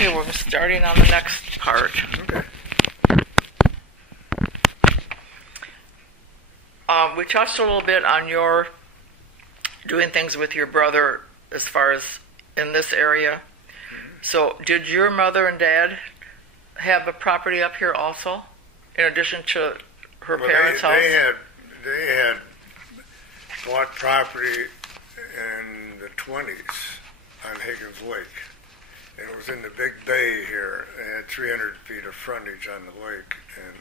Okay, we're starting on the next part. Okay. We touched a little bit on your doing things with your brother as far as in this area. So did your mother and dad have a property up here also, in addition to her parents' house? They had bought property in the 20s on Higgins Lake. And it was in the big bay here. It had 300 feet of frontage on the lake. And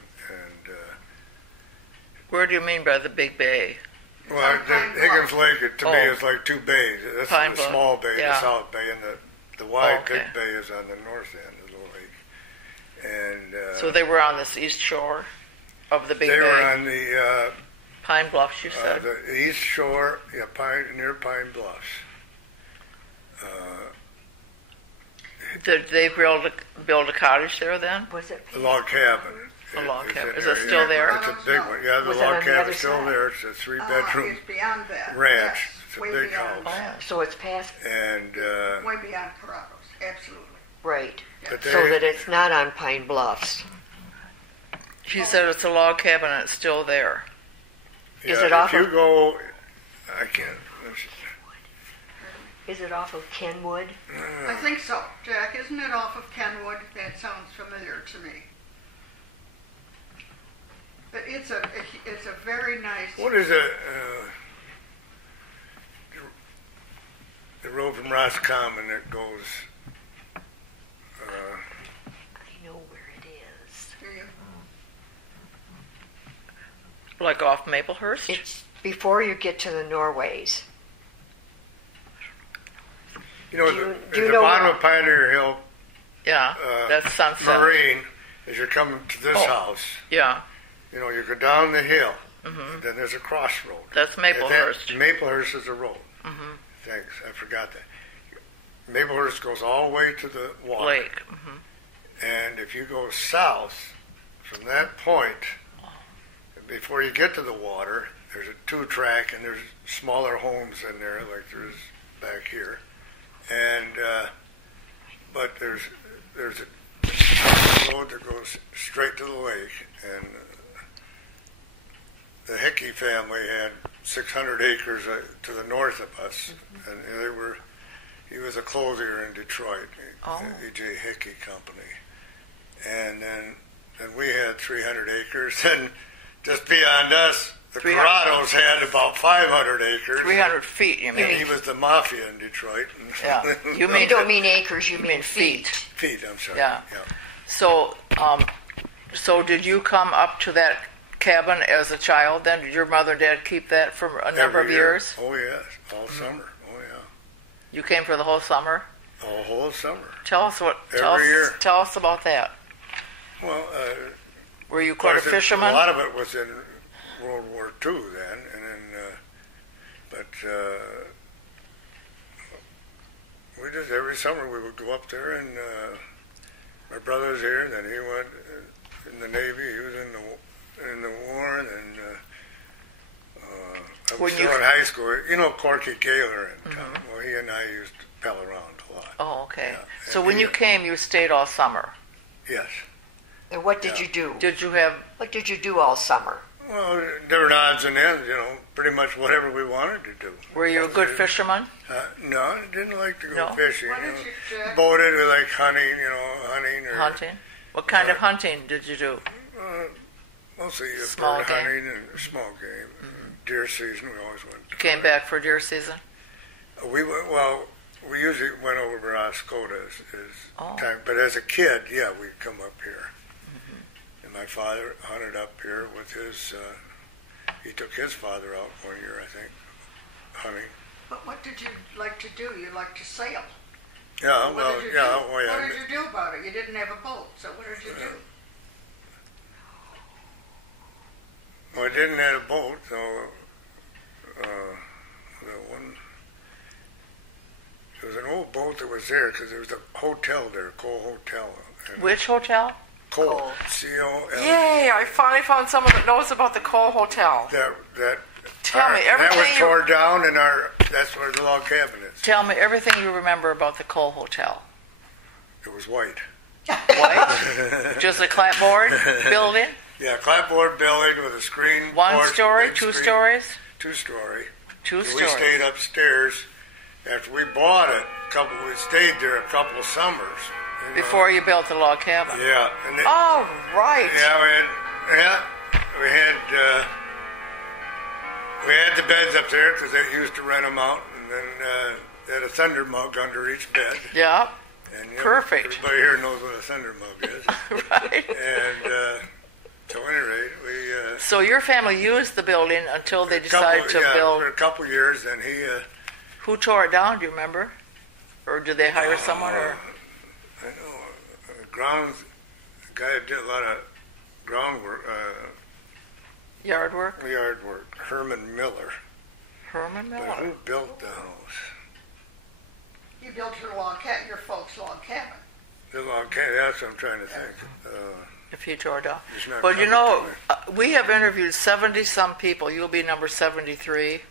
where do you mean by the big bay? well, Higgins Lake, to me, is like two bays. This Pine is the Bluff. small bay, Yeah. the south bay, and the wide Okay. big bay is on the north end of the lake. And So they were on this east shore of the big they bay? were on the Pine Bluffs, you said? the east shore, near Pine Bluffs. Did they build a cottage there then? Was it? A log cabin. A log cabin. in Is there, it still there? It's a big one. Yeah, the Was it log on the other cabin's still side? there. It's a three-bedroom It's beyond that. ranch. Yes, It's a way big beyond house. that. So it's past, And Way beyond Corrados, absolutely. right. but So they, that it's not on Pine Bluffs. She said it's a log cabin and it's still there. Is yeah, it off if you of- go, I can't. Is it off of Kenwood? I think so. Jack, isn't it off of Kenwood? That sounds familiar to me. But it's a very nice. What is it? The road from Roscommon that goes. I know where it is. Do you? Like off Maplehurst? It's before you get to the Norways. You know, Do you- at do you the know bottom where- of Pioneer Hill Yeah, that's Sunset. Marine, as you're coming to this Oh. house, Yeah, you know, you go down the hill, and then there's a crossroad. that's Maplehurst. Maplehurst is a road. Thanks, I forgot that. Maplehurst goes all the way to the water. Lake. And if you go south from that point, before you get to the water, there's a two-track, and there's smaller homes in there, like there's back here. And but there's a road that goes straight to the lake, and the Hickey family had 600 acres to the north of us, and he was a clothier in Detroit, E.J. Hickey Company, and then we had 300 acres, and just beyond us, the 300. Corrados had about 500 acres. 300 feet, you And mean? he was the mafia in Detroit. Yeah. You You mean don't mean acres, you mean mean feet. feet, I'm sorry. Yeah. So, so did you come up to that cabin as a child then? Did your mother and dad keep that for a number Every of year. years? Oh, yes. All summer. Oh, yeah. You came for the whole summer? All whole summer. Tell us Every year. Tell us about that. Well, Were you quite a fisherman? A lot of it was in World War II then, and then, but we just every summer we would go up there, and my brother was here, and then he went in the Navy. He was in the war, and then I was When still you- in high school. You know Corky Gaylor in town. Well, he and I used to pal around a lot. Oh, okay. Yeah. So And when he- you came, you stayed all summer. Yes. And what did Yeah. you do? Did you have? What did you do all summer? Well, there were odds and ends, you know, pretty much whatever we wanted to do. Were you a good fisherman? No, I didn't like to go No? fishing. Why You did know. you, Jack? Boated, we like hunting, you know, hunting or Hunting. What kind of hunting did you do? mostly Small bird game? hunting and small game. Deer season, we always went. You came back for deer season? We usually went over to Roscommon as Oh. time, but as a kid, yeah, we'd come up here. And my father hunted up here with his. He took his father out one year, I think, hunting. But what did you like to do? You liked to sail. Yeah, What well, did you yeah, do? well, yeah. What did you do about it? You didn't have a boat, so what did you do? Well, I didn't have a boat, so the one. There was an old boat that was there because there was a hotel there, Cole Hotel. And Which hotel? Cole, C-O-L. Yay! I finally found someone that knows about the Cole Hotel. That. Tell me that everything was you- tore down, and that's where the log cabin is. Tell me everything you remember about the Cole Hotel. It was white. White? Just a clapboard building? Yeah, clapboard building with a screen. One story, big two screen. stories? 2-story. Two So stories. we stayed upstairs. After we bought it, we stayed there a couple of summers. Before you built the log cabin? Yeah. And Oh, right. Yeah, we had the beds up there because they used to rent them out, and then they had a thunder mug under each bed. Yeah. And, Perfect. Everybody here knows what a thunder mug is. Right. And so, at any rate, we. So your family used the building until they decided to build. For a couple of years, and he. Who tore it down? Do you remember? Or did they hire someone? Or I know grounds. The guy that did a lot of groundwork. yard work? Yard work. Herman Miller. Herman Miller. But who built the house? You built your folks' log cabin. The log cabin. That's what I'm trying to think. If he tore it down. It's not But you coming know, to me. we have interviewed 70-some people. You'll be number 73.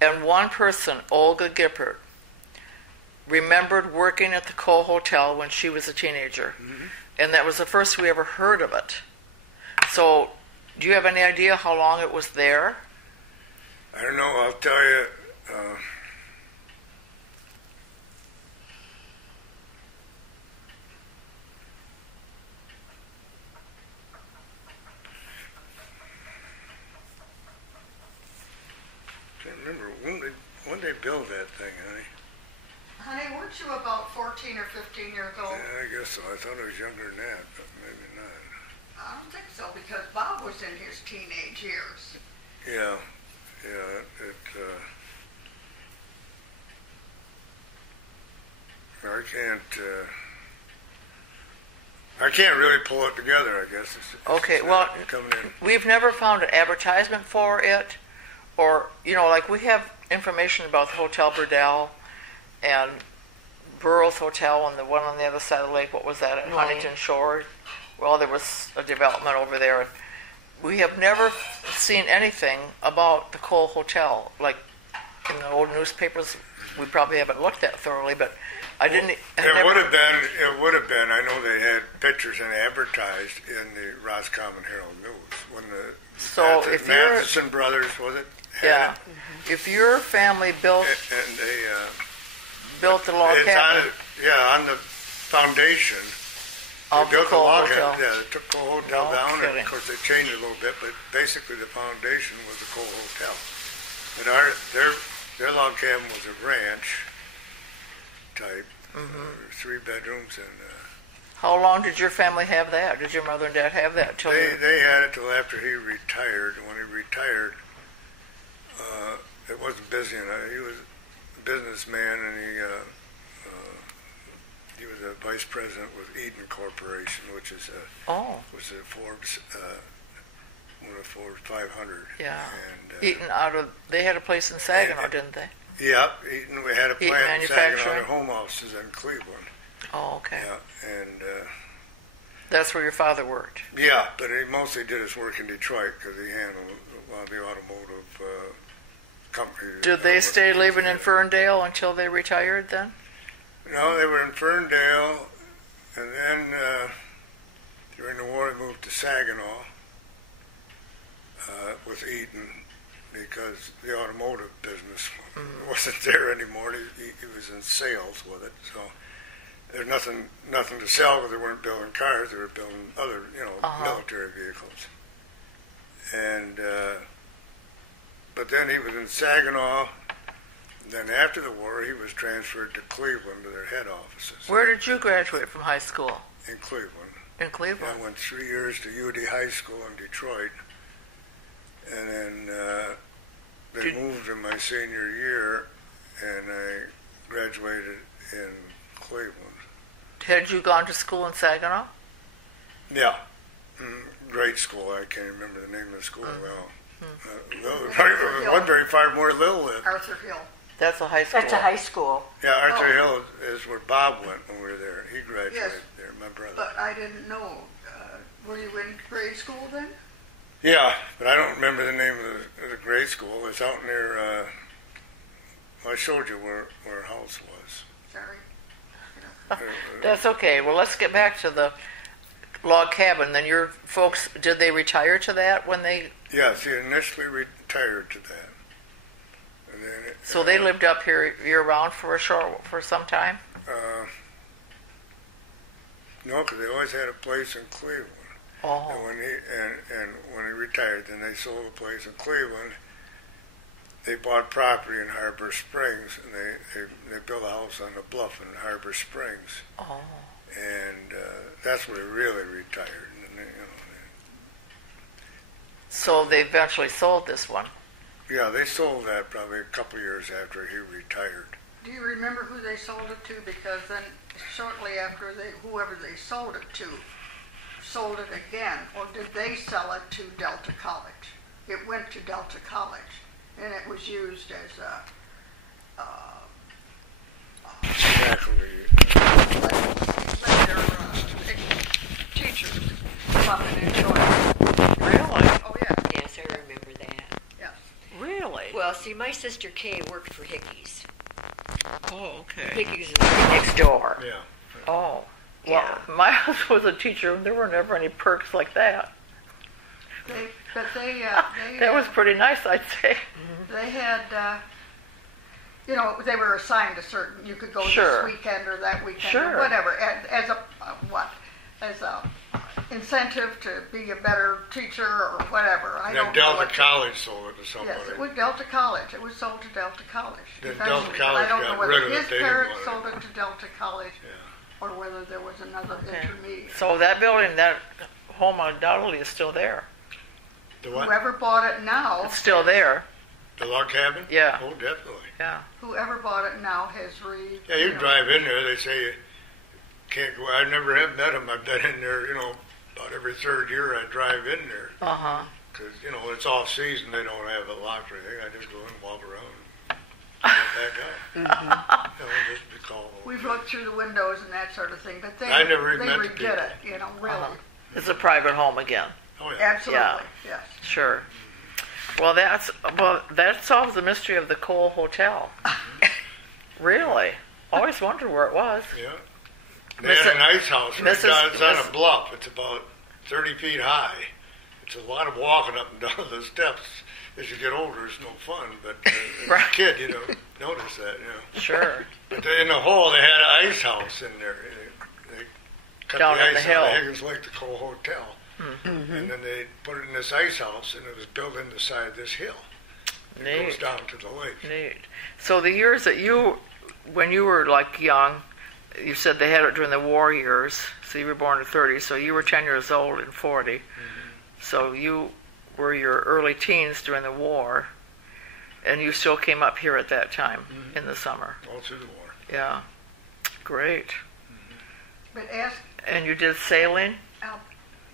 And one person, Olga Gippert, remembered working at the Cole Hotel when she was a teenager. And that was the first we ever heard of it. So, do you have any idea how long it was there? I don't know. I'll tell you. Can't remember when they built that thing, honey. Honey, weren't you about 14 or 15 years old? Yeah, I guess so. I thought I was younger than that, but maybe not. I don't think so, because Bob was in his teenage years. Yeah. I can't really pull it together, I guess. Okay, well, coming in. we've never found an advertisement for it, or, like we have information about the Hotel Burdell and Burroughs Hotel and the one on the other side of the lake. What was that, at Huntington Shore? Well, there was a development over there. We have never seen anything about the Cole Hotel, like in the old newspapers. We probably haven't looked at thoroughly, but I didn't. It would have been. I know they had pictures and advertised in the Roscommon Herald News when the if you're Matheson brothers, was it? Yeah. If your family built And they built the log it's cabin on the foundation. of They the built Cole the log Hotel. cabin. Yeah, they took the hotel No down, kidding. and of course they changed it a little bit, but basically the foundation was the Cole Hotel. But their log cabin was a ranch type, 3 bedrooms, and How long did your family have that? Did your mother and dad have that till they had it till after he retired. When he retired, it wasn't busy enough. He was a businessman, and he was a vice president with Eaton Corporation, which is was a Forbes one of Forbes 500. Yeah. And, Eaton they had a place in Saginaw, didn't they? Yep, Eaton. We had a Eaton plant in Saginaw. Manufacturing? Their home offices in Cleveland. Oh, okay. Yeah, and That's where your father worked. yeah, but he mostly did his work in Detroit because he handled a lot of the automotive companies. Did they stay living in Ferndale until they retired then? No, they were in Ferndale, and then during the war they moved to Saginaw with Eaton because the automotive business wasn't there anymore. He was in sales with it, so there's nothing to sell because they weren't building cars; they were building other, military vehicles. And but then he was in Saginaw. Then after the war, he was transferred to Cleveland to their head offices. Where did you graduate from high school? In Cleveland. In Cleveland? I went 3 years to UD High School in Detroit, and then they moved in my senior year, and I graduated in Cleveland. Had you gone to school in Saginaw? Yeah, great school. I can't remember the name of the school well. It wasn't very far from where Lil lived. Arthur Hill. That's a high school. That's a high school. Yeah, Arthur Hill is where Bob went when we were there. He graduated there, my brother. But I didn't know. Were you in grade school then? Yeah, but I don't remember the name of the grade school. It's out near, I showed you where our house was. Sorry. That's okay. Well, let's get back to the log cabin. Then your folks, did they retire to that when they? Yes, he initially retired to that. And then So they lived up here year-round for some time? No, because they always had a place in Cleveland. Oh. And when he retired, then they sold a place in Cleveland. They bought property in Harbor Springs, and they built a house on the bluff in Harbor Springs. Oh. And that's where he really retired. And So they eventually sold this one? yeah, they sold that probably a couple years after he retired. Do you remember who they sold it to? Because then shortly after whoever they sold it to sold it again, or did they sell it to Delta College? It went to Delta College, and it was used as a Faculty. let their teachers come and enjoy it. Really? Oh yeah, Yes, I remember that. yes. Really? Well, see, my sister Kay worked for Hickey's. Oh, okay. Hickey's is right next door. Yeah. Oh. Well, Yeah. my husband was a teacher, and there were never any perks like that. That was pretty nice, I'd say. They had, they were assigned a certain. You could go Sure. this weekend or that weekend Sure. or whatever, as a incentive to be a better teacher or whatever. I And don't then know Delta what- College sold it to somebody. Yes, it was Delta College. It was sold to Delta College. Then Eventually. Delta But College I don't got know whether rid of it. his They didn't parents want sold it to Delta College Yeah. or whether there was another intermediate. So that building, that home undoubtedly is still there. The what? Whoever bought it now, It's still there. The log cabin? Yeah. Oh, definitely. Yeah. whoever bought it now has Yeah, you drive in there, they say you can't go. I never have met them. I've been in there, about every third year I drive in there. Uh-huh. Because, it's off season, they don't have it locked or anything. I just go in and walk around and get back out. Just be called. We've looked through the windows and that sort of thing, but they I never even they met the redid people. it, really. Uh-huh. It's a private home again. Oh, yeah. Absolutely, Yeah. yes. Sure. Well, that solves the mystery of the Cole Hotel. Really? Always wondered where it was. Yeah. They had an ice house right down. It's on a bluff. It's about 30 feet high. It's a lot of walking up and down the steps. As you get older, it's no fun. But as Right. a kid, you don't notice that. Sure. But in the hole, they had an ice house in there. They cut Down the in the ice hill. out of Higgins Lake, the Cole Hotel. Mm-hmm. And then they put it in this ice house, and it was built in the side of this hill. It goes Neat. down to the lake. Neat. So the years that when you were like young, you said they had it during the war years. So you were born in 30, so you were 10 years old in 40. Mm-hmm. So you were your early teens during the war, and you still came up here at that time in the summer. All through the war. Yeah. Great. But ask And you did sailing? Al,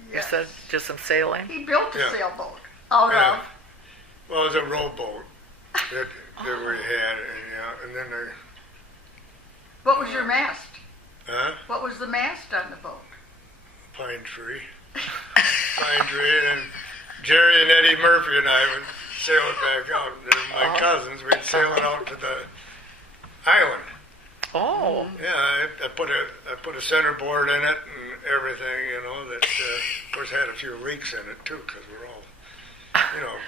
You yes. said just some sailing? He built a Yeah. sailboat out Yeah. of, Well, it was a rowboat that we had, and then they, what was your mast? huh? What was the mast on the boat? Pine tree. Pine tree, and then Jerry and Eddie Murphy and I would sail it back out. They're my cousins. We'd sail it out to the island. Oh. Yeah, I put a centerboard in it and everything, that of course had a few leaks in it too, because we're all,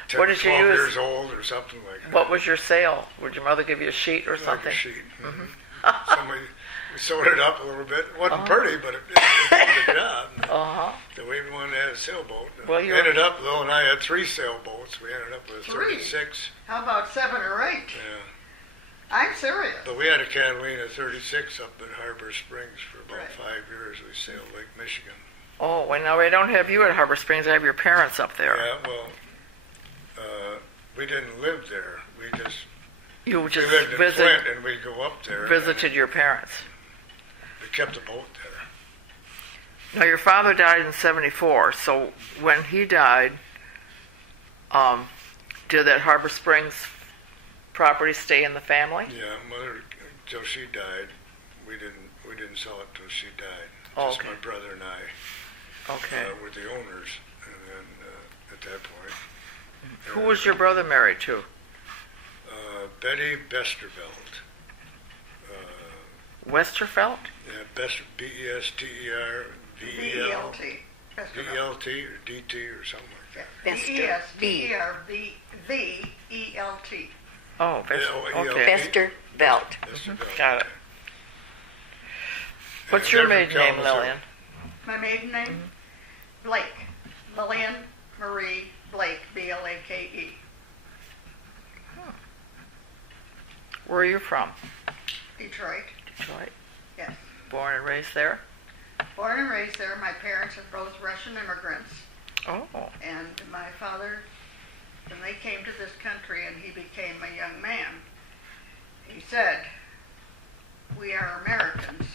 10, What did you 12 use? years old or something like that. What was your sail? Would your mother give you a sheet or Like something? a sheet. Somebody we sewed it up a little bit. It wasn't pretty, but it did the job. Uh-huh. So we wanted to have a sailboat. Well, you ended up, though, and I had 3 sailboats. We ended up with 36. How about 7 or 8? Yeah. I'm serious. But we had a Catalina 36 up in Harbor Springs for about Right. 5 years. We sailed Lake Michigan. Oh, well, now I don't have you at Harbor Springs. I have your parents up there. Yeah, well, we didn't live there. You We just lived in Flint, and we'd go up there. visited your parents. We kept the boat there. Now, your father died in 74, so when he died, did that Harbor Springs property stay in the family? Yeah, mother, till she died, we didn't sell it till she died. Oh, Just okay. my brother and I Okay. were the owners, and then at that point, Who was your brother married to? Betty Besterveld. Westerfeld? Bester, B-E-S-T-E-R, V-E-L-T. V-E-L-T or D-T or something like that. B-E-S-T-E-R-V-E-L-T. Oh, okay. Bester Belt. Got it. What's your maiden name, Lillian? My maiden name? Blake. Lillian Marie Blake, B-L-A-K-E. Where are you from? Detroit. Detroit. Yes. Born and raised there? Born and raised there. My parents are both Russian immigrants. Oh. And my father, when they came to this country and he became a young man, he said, "We are Americans.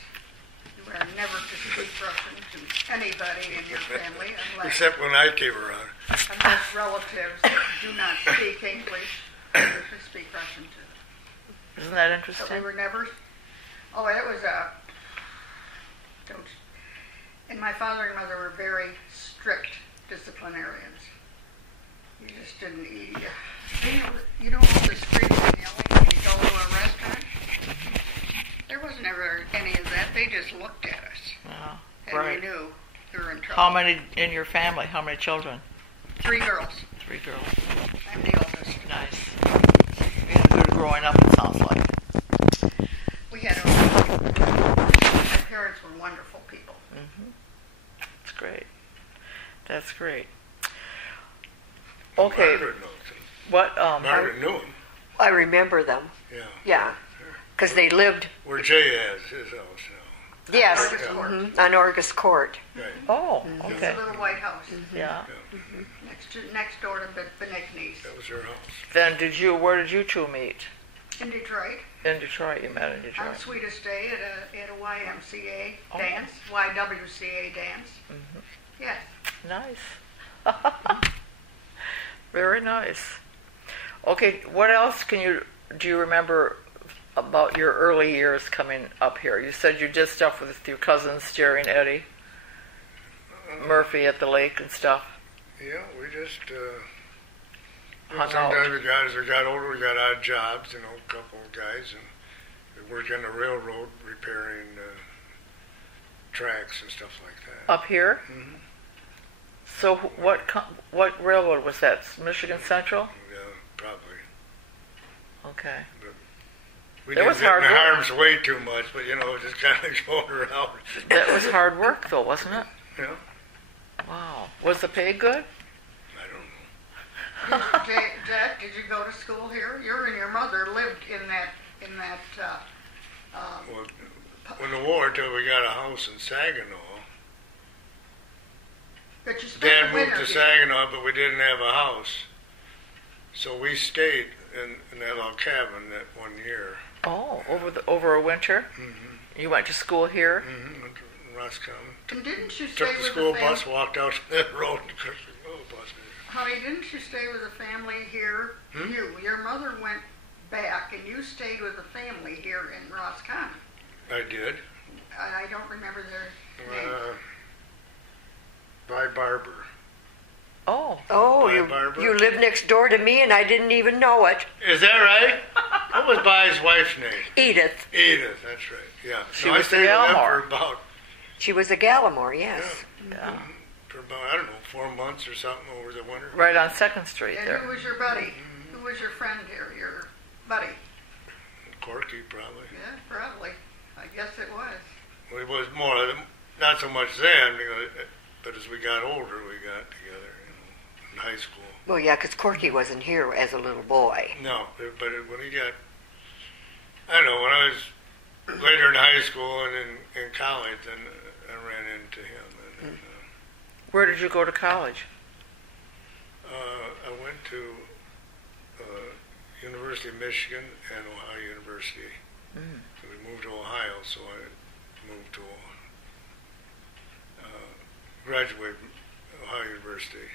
You are never to speak Russian to anybody in your family Except when I came around. unless relatives do not speak English. You should speak Russian to them." Isn't that But interesting? we were never. Oh, it was a. And my father and mother were very strict disciplinarians. You just didn't eat. You know all the screaming and yelling when you go to a restaurant? There wasn't ever any of that. They just looked at us. Oh, And right. we knew we were in trouble. How many in your family? How many children? 3 girls. 3 girls. I'm the oldest. Nice. You had good growing up, it sounds like. We had my parents were wonderful people. That's great. That's great. Okay. Margaret knows him. What? Margaret knew him. I remember them. Yeah. Yeah. Because they lived, Where Jay has his house now. yes, Orgus Court. on Orgus Court. Right. Oh, It's okay. a little white house Yeah. next door to Benigni's. That was her house. Then where did you two meet? In Detroit, In Detroit. You met in on Detroit. Sweetest Day at a YMCA Oh. dance, YWCA dance. Yes. Nice. Very nice. Okay, what else do you remember about your early years coming up here? You said you did stuff with your cousins, Jerry and Eddie Murphy at the lake and stuff. Yeah, we just, Hung sometimes out. as we got older, we got odd jobs, a couple of guys, and we worked on the railroad repairing tracks and stuff like that. Up here? Mhm. So what railroad was that? Michigan Central? Yeah, probably. Okay. We It didn't was get in hard work. harm's way too much, but just kind of going around. That was hard work, though, wasn't it? Yeah, Wow. Was the pay good? I don't know. Jack, did you go to school here? You and your mother lived in that. Well, when the war, till we got a house in Saginaw. But you spent Dad the moved winter to here. Saginaw, but we didn't have a house. So we stayed in that little cabin that 1 year. Oh, over a winter? Mm-hmm. You went to school here? Mm-hmm. In Roscommon. And didn't you stay Took the with school the family? bus, walked out to the road, and took the school bus. Honey, didn't you stay with the family here? Your mother went back, and you stayed with the family here in Roscommon. I did. I don't remember their names. By Barber. Oh. Oh, By Barbara? you live next door to me and I didn't even know it. Is that right? What was by his wife's name? Edith. Edith, that's right. Yeah. She I was the stayed with them Elmore. for about, She was a Gallimore, yes. Yeah. for about, I don't know, 4 months or something over the winter. Right on 2nd Street And there. who was your buddy? Who was your friend here? Your buddy? Corky, probably. Yeah, probably. I guess it was. Well, it was more, not so much then, but as we got older, we got together, in high school. Well, yeah, because Corky wasn't here as a little boy. No, but when he got, I don't know, when I was later in high school and in college, then I ran into him. And, Where did you go to college? I went to University of Michigan and Ohio University. So we moved to Ohio, so I moved to graduate from Ohio University.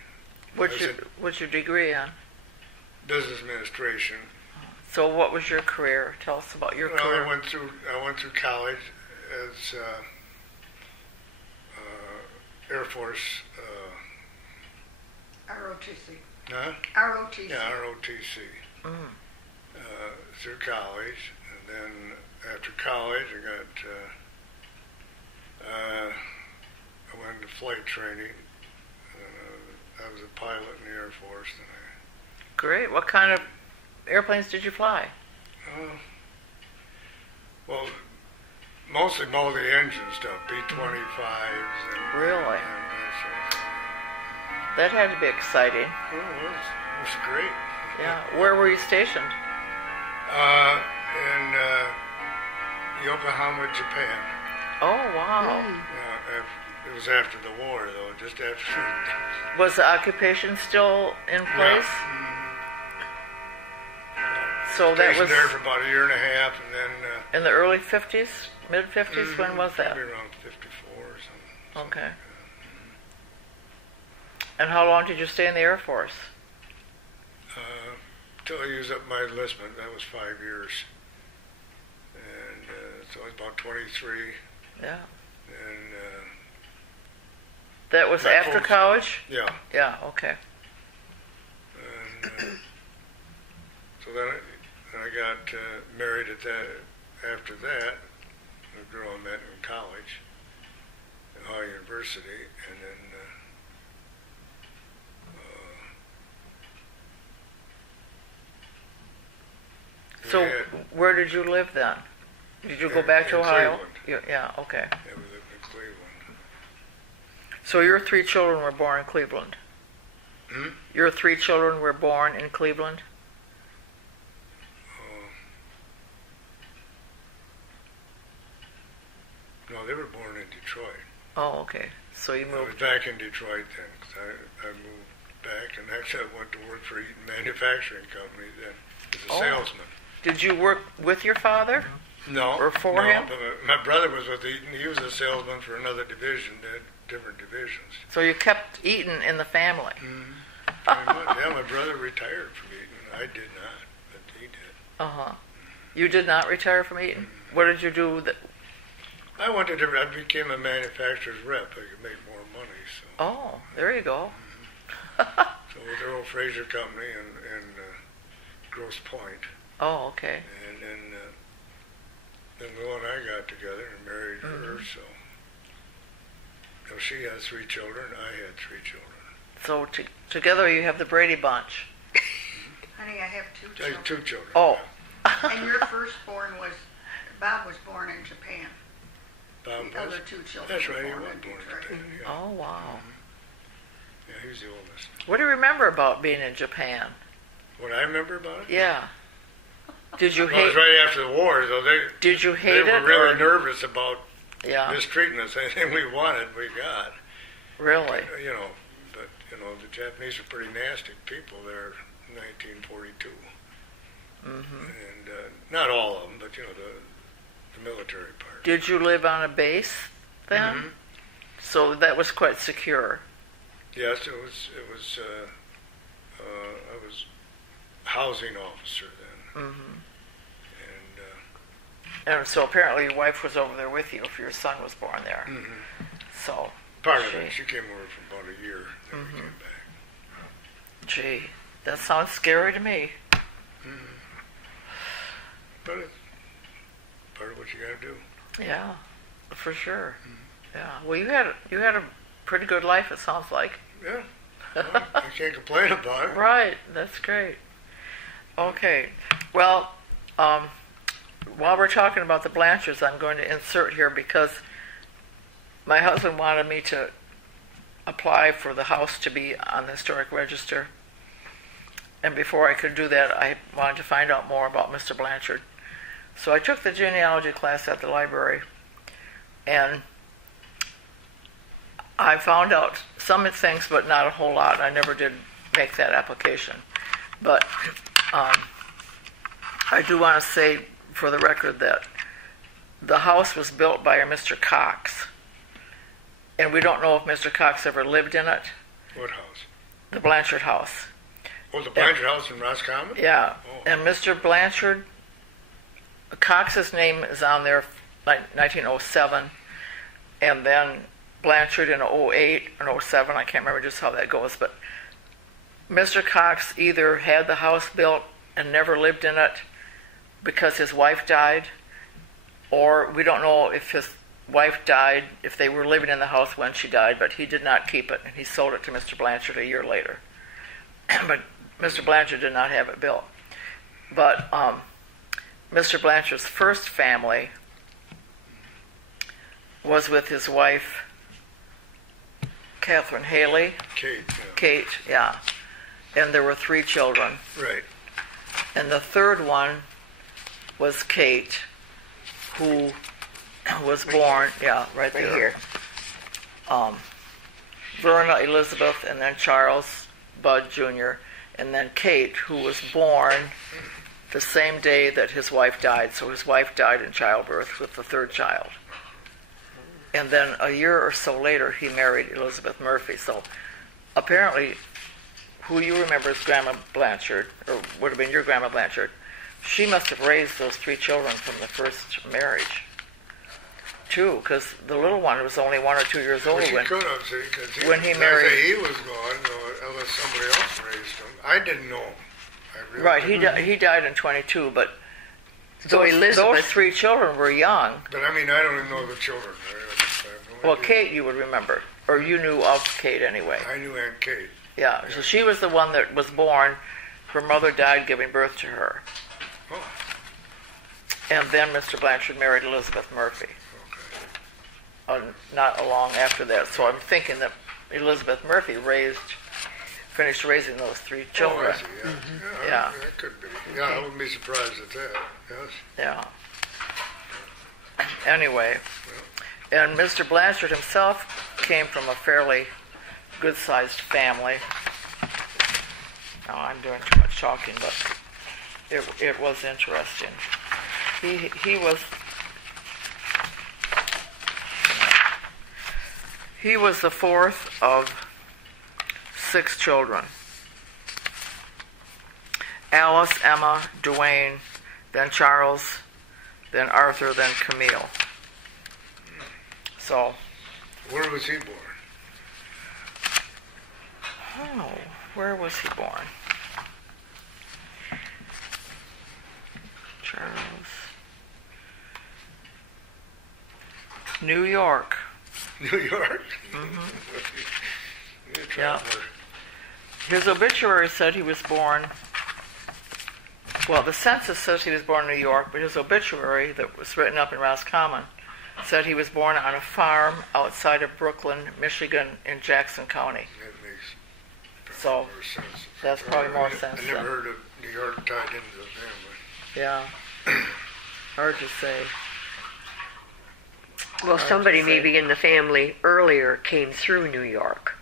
What's your degree on? Business administration. So what was your career? Tell us about your Well, career. I went through college as Air Force. ROTC. Huh? ROTC. Yeah, ROTC. Mm. Through college, and then after college, I got I went into flight training. I was a pilot in the Air Force. And Great. What kind of airplanes did you fly? Well, mostly multi-engine stuff, B-25s. Really? And that sort of thing. That had to be exciting. Well, it was great. Yeah. Where were you stationed? In Yokohama, Japan. Oh, wow. It was after the war, though, just after. Was the occupation still in place? So that was there for about a year and a half, and then in the early 50s, mid 50s. When was that? Probably around 54 or something. Okay. And how long did you stay in the Air Force? Till I used up my enlistment. That was 5 years, and so I was about 23. Yeah. And that was after college? Yeah. Yeah. Okay. And so then I got married after that, a girl I met in college at Ohio University, and then so where did you live then? Did you go back to in Ohio? Cleveland. Yeah, okay. Yeah, we lived in Cleveland. So your 3 children were born in Cleveland? Hmm? Your 3 children were born in Cleveland? No, they were born in Detroit. Oh, okay. So you I was moved. back in Detroit then, because I moved back, and actually I went to work for Eaton Manufacturing Company then as a salesman. Did you work with your father? No. Or for him? But my brother was with Eaton. He was a salesman for another division, different divisions. So you kept Eaton in the family? Pretty much. Yeah, my brother retired from Eaton. I did not, but he did. Uh-huh. You did not retire from Eaton? What did you do? I became a manufacturer's rep. I could make more money. So. Oh, there you go. So with Earl Fraser Company in Grosse Pointe. Oh, okay. And then Lil and I got together and married her. So she has 3 children. I had 3 children. So together you have the Brady Bunch. Honey, I have 2 I children. had 2 children. Oh. And your firstborn Bob was born in Japan. Bob The was? other 2 children That's were right, he born was in born in Detroit. Japan. Yeah. Oh, wow. Yeah, he was the oldest. What do you remember about being in Japan? What I remember about it? Yeah. Did you Well, it hate was right after the war, so Did you they hate were it? really or- nervous about Yeah. mistreating us. Anything we wanted, we got. Really? But the Japanese were pretty nasty people there in 1942. Mm-hmm. And not all of them, but the military part. Did you live on a base then? Mhm. So that was quite secure. Yes, it was. I was housing officer then, Mm-hmm. and And so apparently your wife was over there with you if your son was born there. So, part of it. She came over for about a year. Then we came back. gee, that sounds scary to me. But it's part of what you got to do. Yeah, for sure. Yeah. Well, you had a pretty good life, it sounds like. Yeah, well, I can't complain about it. Right. That's great. Okay. Well, while we're talking about the Blanchards, I'm going to insert here because my husband wanted me to apply for the house to be on the historic register. And before I could do that, I wanted to find out more about Mr. Blanchard. So I took the genealogy class at the library, and I found out some things, but not a whole lot. I never did make that application. But I do want to say, for the record, that the house was built by a Mr. Cox, and we don't know if Mr. Cox ever lived in it. What house? The Blanchard house. Oh, the Blanchard house in Roscommon? Yeah. Oh. And Mr. Blanchard, Cox's name is on there, like 1907, and then Blanchard in 08 and 07. I can't remember just how that goes, but Mr. Cox either had the house built and never lived in it because his wife died, or we don't know if wife died, if they were living in the house when she died, but he did not keep it, and he sold it to Mr. Blanchard a year later. But Mr. Blanchard did not have it built. But Mr. Blanchard's first family was with his wife, Catherine Haley. Kate. Yeah. Kate, yeah. And there were 3 children. Right. And the third one was Kate, who was born, right there. here. Verna Elizabeth, and then Charles Bud Jr., and then Kate, who was born the same day that his wife died. So his wife died in childbirth with the third child. And then a year or so later, he married Elizabeth Murphy. So apparently, who you remember as Grandma Blanchard, or would have been your Grandma Blanchard, she must have raised those 3 children from the first marriage, too, because the little one was only 1 or 2 years old Well, she when, could have, see, because when he married. he was gone, unless somebody else raised him. I didn't know him. I really Right, didn't. he died in 22, but So those 3 Elizabeth, children were young. But I mean, I don't even know the children. I have no Well, idea. Kate you would remember, or you knew of Kate anyway. I knew Aunt Kate. Yeah, so she was the one that was born. Her mother died giving birth to her. Oh, And then Mr. Blanchard married Elizabeth Murphy. okay. Not long after that. So I'm thinking that Elizabeth Murphy finished raising those 3 children. Oh, I see, yeah. Yeah. That could be. Yeah, I wouldn't be surprised at that. Yes. Yeah. Anyway, and Mr. Blanchard himself came from a fairly good-sized family. Now I'm doing too much talking, but it was interesting. He was the 4th of 6 children. Alice, Emma, Duane, then Charles, then Arthur, then Camille. So, Where was he born? where was he born? Charles. New York. New York? Mm-hmm. You're a traveler. His obituary said he was born, well, the census says he was born in New York, but his obituary that was written up in Roscommon said he was born on a farm outside of Brooklyn, Michigan, in Jackson County. That makes So, more sense. that's probably more sense I never then. heard of New York tied into the family. Yeah. Hard to say. well, somebody to say. maybe in the family earlier came through New York.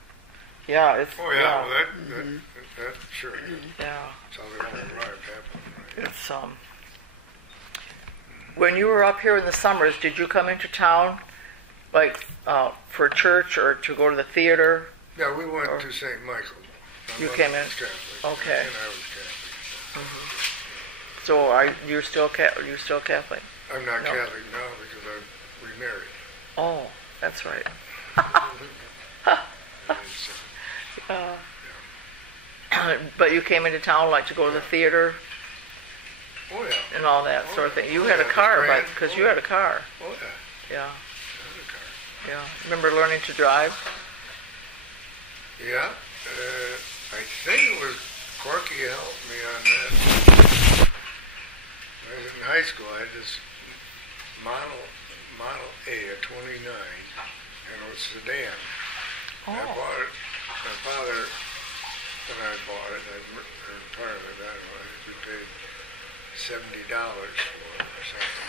Yeah, it's. Oh, yeah, well, that sure. Yeah. That's how the whole drive happened, right? It's when you were up here in the summers, did you come into town, like for church or to go to the theater? Yeah, we went to St. Michael. My You mother came in? was Catholic, Okay. and I was Catholic. So you're still Catholic? I'm not No. Catholic now because I'm remarried. Oh, that's right. But you came into town like to go to the theater Oh, yeah. and all that sort of thing. You Oh, had a yeah, car, the but Grand- because you had a car. Oh, yeah. Yeah, I had a car. yeah. Remember learning to drive? Yeah, I think it was Corky helped me on that. When I was in high school, I had this Model A, a 29, and it was a sedan. I Oh, bought it, my father, when I bought it, I earned part of it, I don't know, I think we paid $70 for it or something.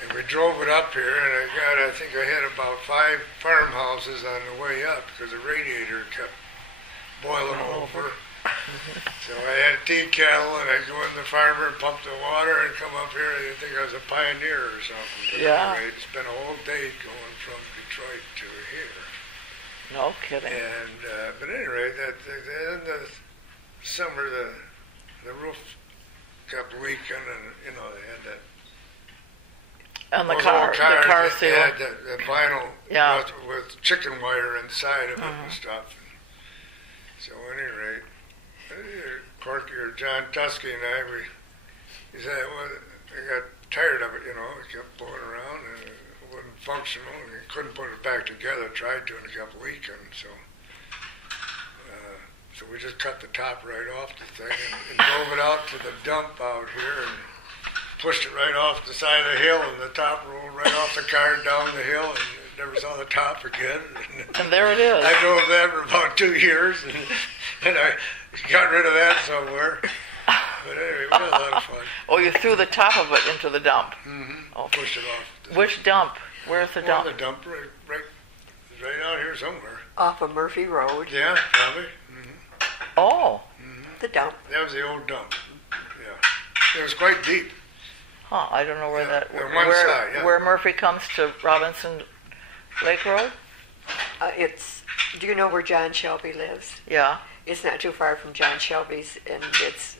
And we drove it up here, and I think I had about 5 farmhouses on the way up because the radiator kept boiling over. So I had a tea kettle, and I'd go in the farmer and pump the water and come up here, and you'd think I was a pioneer or something. But Yeah. anyway, it's been a whole day going from Detroit to here. no kidding. And but anyway, in the summer, the roof kept leaking, and they had that. And the those car, old the cars car that seal. had the vinyl Yeah. with chicken wire inside of it and stuff. So at any rate, Corky or John Tusky and I, he said, well, I got tired of it, it kept blowing around and it wouldn't functional, and he couldn't put it back together. Tried to, and it kept leaking. So we just cut the top right off the thing and drove it out to the dump out here and pushed it right off the side of the hill, and the top rolled right off the car down the hill, and never saw the top again. And there it is. I drove that for about 2 years, and I got rid of that somewhere. But anyway, we had a lot of fun. Oh, you threw the top of it into the dump. Mm-hmm. Oh. Pushed it off. Which dump? Where's the dump? The dump right out here somewhere. Off of Murphy Road. Yeah, probably. Mm-hmm. Oh. Mm-hmm. The dump. That was the old dump. Yeah. It was quite deep. Huh, I don't know where that... On one side, yeah. Where Murphy comes to Robinson Lake Road? Do you know where John Shelby lives? Yeah. It's not too far from John Shelby's, and it's...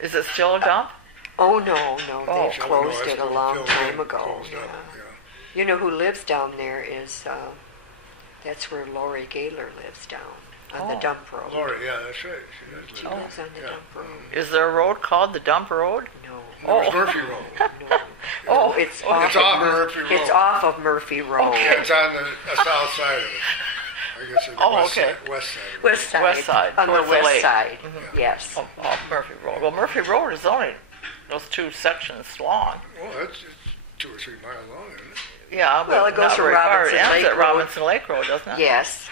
Is it still a dump? Oh, no, Oh. they closed it a long time ago. Closed Yeah. up, You know who lives down there is, that's where Lori Gaylor lives down, on the dump road. Lori, yeah, that's right. She does She live lives on the there. dump road. Is there a road called the Dump Road? No. It was Murphy Road. No. Oh, It's oh, off, it's of off Murphy Road. It's off of Murphy Road. Okay. Yeah, it's on the south side of it. I guess it's Oh, west okay. side. West side. of it. West side. West side, On the towards the west lake. side, Mhm. yes. Off Murphy Road. Well, Murphy Road is only those 2 sections long. Well, it's 2 or 3 miles long, isn't it? Yeah, but Well, it goes not from very far. Robinson It ends Lake at Road. Robinson Lake Road, doesn't it? Yes.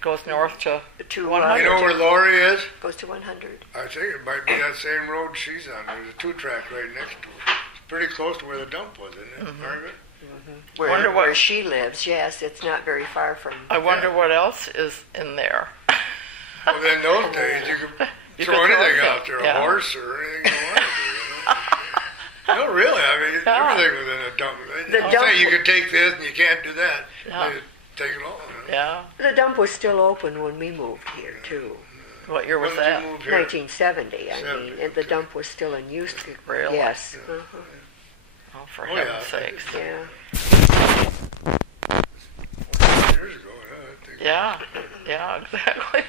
Goes north to... To 100. You know where Lori is? Goes to 100. I think it might be that same road she's on. There's a 2-track right next to it. It's pretty close to where the dump was, isn't it, Margaret? Wonder what- Where she lives, yes, it's not very far from. I wonder what else is in there. Well, in those days, you could You throw could throw anything anything, out there, yeah. a horse or anything you wanted to, No, really, I mean, Yeah. everything was in a dump. The I'm dump- saying you could take this and you can't do that. Yeah. You take it all. Yeah. The dump was still open when we moved here, too. What year was When did that? you move here? 1970, I mean, 70, and the okay. dump was still in use. Really? Yes. Yeah. Oh, for Oh, heaven's yeah. sakes. Yeah. 20 years ago, I think. Yeah, exactly.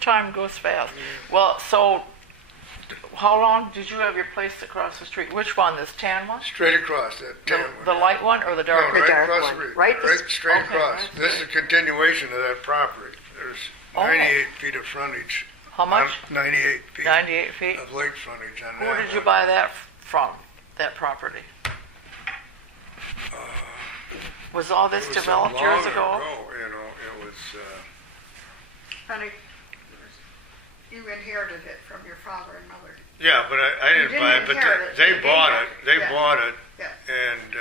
Time goes fast. Well, so how long did you have your place across the street? Which one, this tan one? Straight across that tan The one. light one or the No, dark one? right dark across one. the street. Right straight okay, across. right. This is a continuation of that property. There's Oh. 98 feet of frontage. How much? 98 feet 98 feet? of lake frontage on Who that did you one. buy that from, that property? Was all this It was so developed long years ago? You know, it was... Honey, you inherited it from your father and mother. Yeah, but I You didn't buy it, didn't but inherit it. they They bought gave it. it. They Yeah. bought it, Yeah. and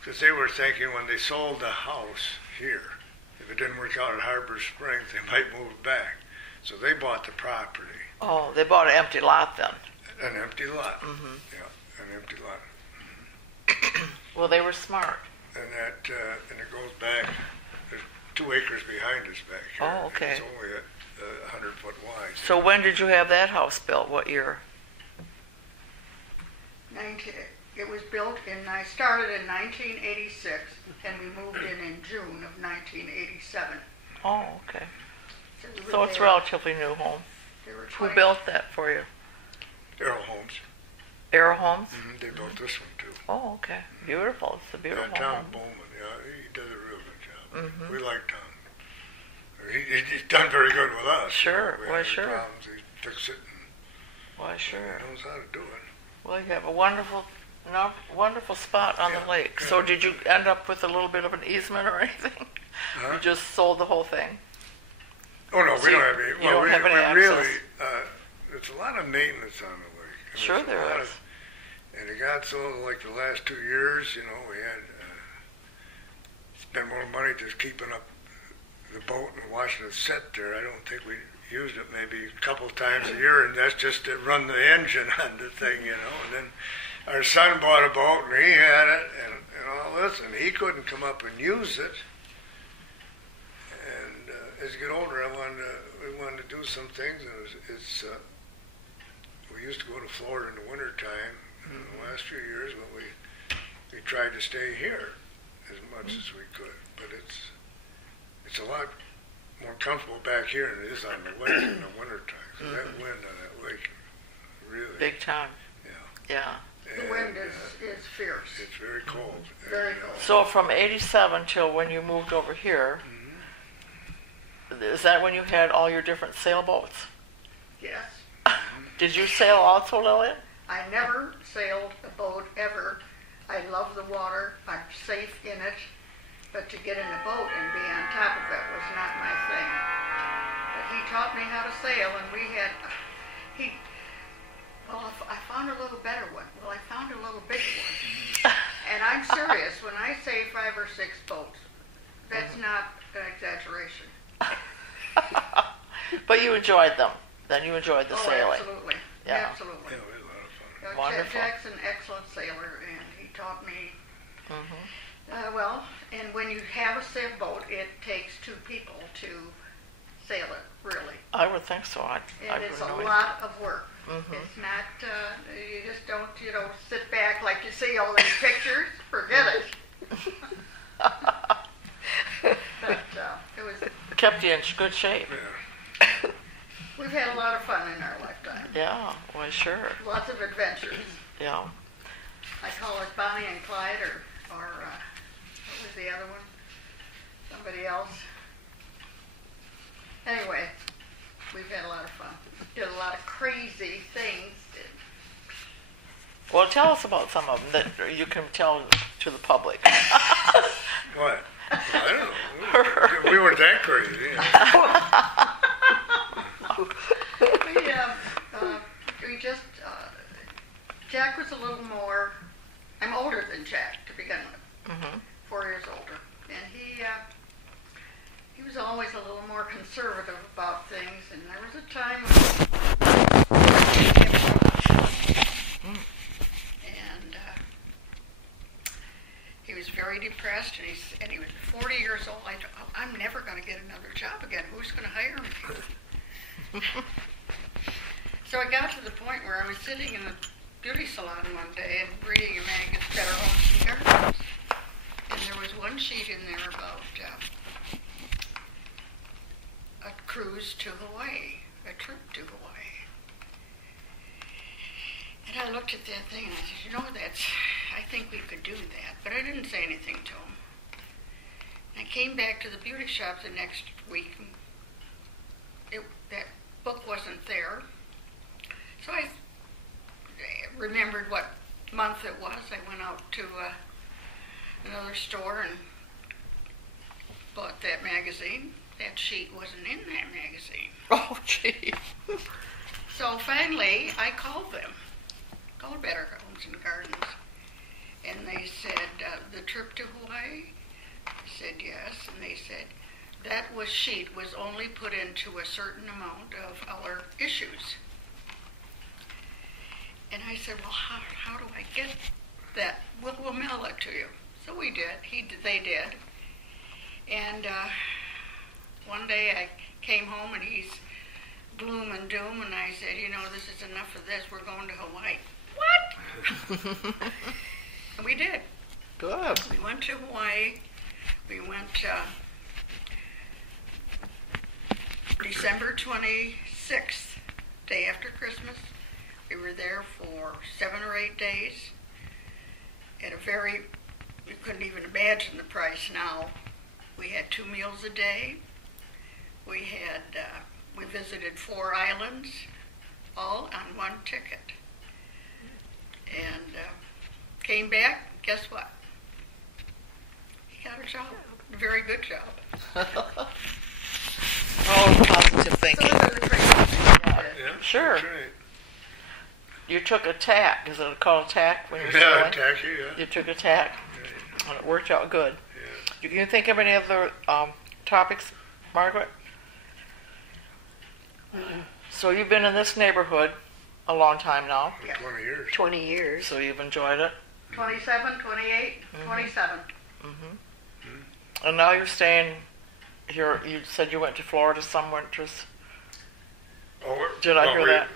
because they were thinking when they sold the house here, if it didn't work out at Harbor Springs, they might move back. So they bought the property, Oh, they bought an empty lot then. an empty lot. Mm-hmm. Yeah, an empty lot, Well, they were smart. and and it goes back. There's 2 acres behind us back here. Oh, okay. It's only 100 foot wide. So when did you have that house built? What year? It was built I started in 1986, and we moved in June of 1987. Oh, okay. we were So it's there. relatively new home. There were Who 20 built that for you? Arrow Homes. Arrow Homes? They built this one too. Oh, okay. Beautiful. It's a beautiful Tom home. Bowman, he does a real good job. Mhm. We like Tom. He's done very good with us. Sure, We well, had sure. Problems, he fixed it and Why, sure. he knows how to do it. Well, you have a wonderful spot on Yeah, the lake. yeah. So did you end up with a little bit of an easement or anything? Huh? You just sold the whole thing? Oh no, So we don't you- have any. you Well, don't we, have any we access. really. There's a lot of maintenance on the lake. And Sure there's a there lot is. And it got so like the last 2 years, we had spent more money just keeping up the boat and watching it sit there. I don't think we used it maybe a couple times a year, and that's just to run the engine on the thing, And then our son bought a boat, and he had it, and all this, and he couldn't come up and use it. And as you get older, we wanted to do some things, and we used to go to Florida in the wintertime. In the last few years, but we tried to stay here as much as we could. But it's a lot more comfortable back here than it is on the lake in the wintertime. So that wind on that lake, really, Big time. yeah, Yeah. The wind is fierce. It's very cold. Very cold. So from 87 till when you moved over here, is that when you had all your different sailboats? Yes. Did you sail also, Lillian? I never sailed a boat ever. I love the water. I'm safe in it. But to get in a boat and be on top of it was not my thing. But he taught me how to sail, and I found a little better one. Well, I found a little bigger one. And I'm serious. When I say 5 or 6 boats, that's not an exaggeration. But you enjoyed them. Then you enjoyed the sailing. Absolutely. Yeah. Absolutely. Yeah, we had a lot of fun. Wonderful. Jack's an excellent sailor, and he taught me. And when you have a sailboat, it takes 2 people to sail it, really. I would think so. And it's a lot of work. It's not, you just don't, sit back like you see all these pictures. Forget it. But it was. Kept you in good shape. Yeah. We've had a lot of fun in our lifetime. Yeah, well, sure. Lots of adventures. Yeah. I call it Bonnie and Clyde, or what was the other one? Somebody else. Anyway, we've had a lot of fun. Did a lot of crazy things. Well, tell us about some of them that you can tell to the public. What? Well, I don't know. We weren't that crazy. We just, Jack was a little more, I'm older than Jack to begin with, 4 years older. And he was always a little more conservative about things, and there was a time and he was very depressed, and he was 40 years old. I'm never going to get another job again. Who's going to hire me? So I got to the point where I was sitting in the beauty salon one day and reading a magazine, Better Homes and Gardens. And there was one sheet in there about a cruise to Hawaii, a trip to Hawaii. And I looked at that thing and I said, I think we could do that. But I didn't say anything to him. I came back to the beauty shop the next week, and that book wasn't there. So I remembered what month it was. I went out to another store and bought that magazine. That sheet wasn't in that magazine. Oh, gee. So finally, I called them. Called Better Homes and Gardens. And they said, the trip to Hawaii? I said, yes. And they said, that sheet was only put into a certain amount of our issues. And I said, well, how do I get that? We'll mail it to you. So we did. They did. And one day I came home and he's gloom and doom, and I said, this is enough of this. We're going to Hawaii. What? And we did. Good. We went to Hawaii. We went December 26th, day after Christmas. We were there for 7 or 8 days at you couldn't even imagine the price now. We had 2 meals a day. We visited 4 islands, all on one ticket. And came back, guess what? He got a job, a very good job. Oh, positive thinking. So those are the crazy things we did. Yeah, Sure. that's right. You took a tack. Is it called a tack when you're Yeah, sailing? tacky, yeah. You took a tack, and it worked out good. Yeah. You can think of any other topics, Margaret? So you've been in this neighborhood a long time now. Yeah. 20 years. 20 years. So you've enjoyed it. 27, 28, 27. And now you're staying here. You said you went to Florida some winters. Did I hear that?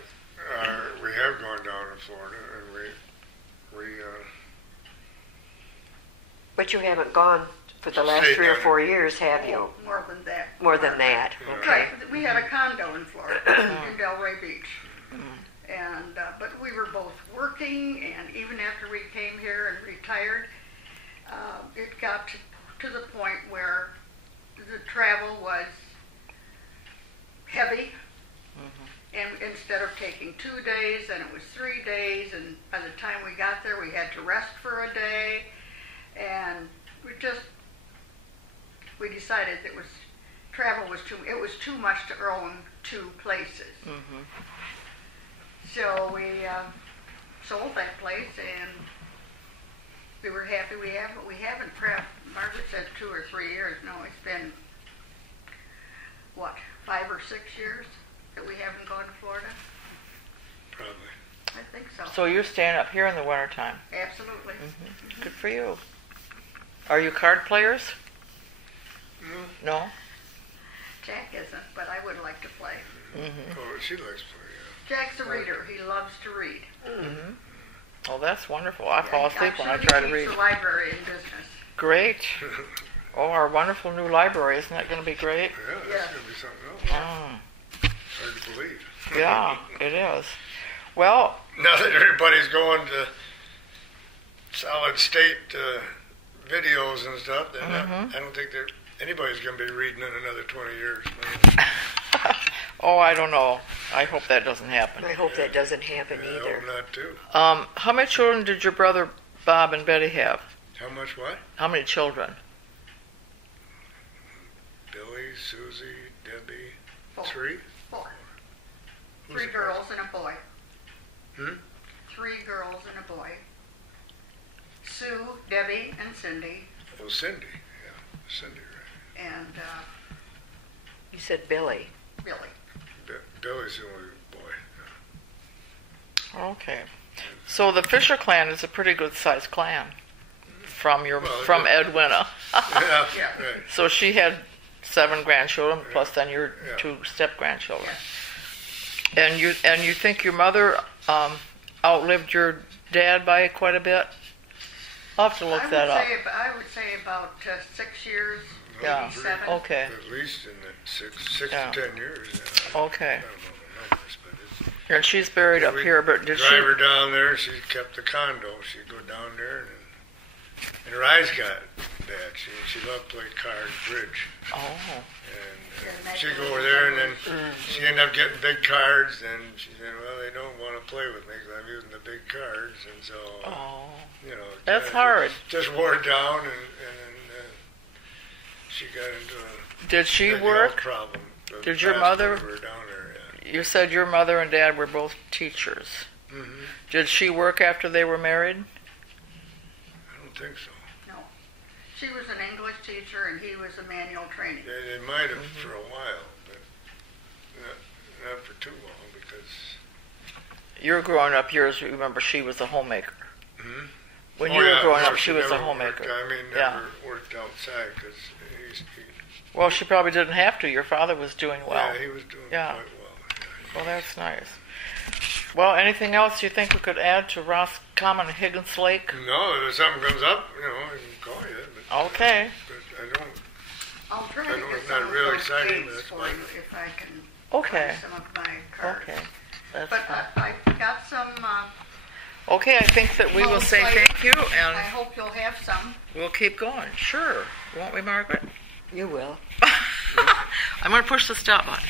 We have gone down to Florida, and we But you haven't gone for the last Stayed 3 or down 4 years, have you? More than that. More than that. Yeah. Okay. Right. We had a condo in Florida, in Delray Beach. And but we were both working, and even after we came here and retired, it got to the point where the travel was heavy. And instead of taking 2 days, then it was 3 days, and by the time we got there, we had to rest for a day, and we decided that travel was too much to own 2 places. So we sold that place, and we were happy we haven't Margaret said 2 or 3 years. No, it's been, 5 or 6 years that we haven't gone to Florida? Probably. I think so. So you're staying up here in the wintertime? Absolutely. Good for you. Are you card players? No? Jack isn't, but I would like to play. Oh, she likes to play, Jack's a reader. He loves to read. Oh, that's wonderful. I fall asleep when I try to read. He keeps the library in business. Great. Oh, our wonderful new library. Isn't that going to be great? Yeah, that's going to be something else. Hard to believe. Yeah, it is. Well, now that everybody's going to solid state videos and stuff, then I don't think anybody's going to be reading in another 20 years. Oh, I don't know. I hope that doesn't happen. I hope that doesn't happen I either. hope not too. How many children did your brother Bob and Betty have? How much what? How many children? Billy, Susie, Debbie, 4. 3? 4. Who's 3 the girls and a boy. 3 girls and a boy. Sue, Debbie, and Cindy. Oh, Cindy. Yeah, Cindy, right. And You said Billy. Billy. Billy's the only boy. Yeah. Okay. So the Fisher clan is a pretty good sized clan from Well, Edwina. Yeah, Yeah. right. So she had 7 grandchildren plus then your 2 step grandchildren. And you think your mother outlived your dad by quite a bit? I'll have to look that up. I would say about 6 years, Yeah. maybe 7. Okay. At least in that 6 Yeah. to 10 years. Okay. I don't know the numbers, but it's... And she's buried up here, but did she? Drive her down there. She kept the condo. She'd go down there, and her eyes got bad. She loved to play cards, bridge, Oh. and she'd go over there, and then she ended up getting big cards. And she said, "Well, they don't want to play with me because I'm using the big cards." And so, Oh. you know, That's hard. Just wore it down, and she got into a Did she big work? health problem. The Did your last mother- time we were down there, You said your mother and dad were both teachers. Did she work after they were married? I don't think so. No. She was an English teacher and he was a manual training. They might have for a while, but not for too long because. Your growing up years, remember she was a homemaker. When Oh, you were yeah, growing no, up, she was a never homemaker. never worked outside because Well, she probably didn't have to. Your father was doing well. yeah, he was doing Yeah. quite well. Well, that's nice. Well, anything else you think we could add to Roscommon and Higgins Lake? No, if something comes up, I can call you. But, Okay. But I don't. I'll try I to know get it's some not of real those exciting, dates but that's for fine. you if I can Okay. find some of my cards. Okay. That's But fine. I got some. Okay, I think that we will say Well, thank you, I and hope you'll have some. we'll keep going. Sure. Won't we, Margaret? You will. I'm going to push the stop button.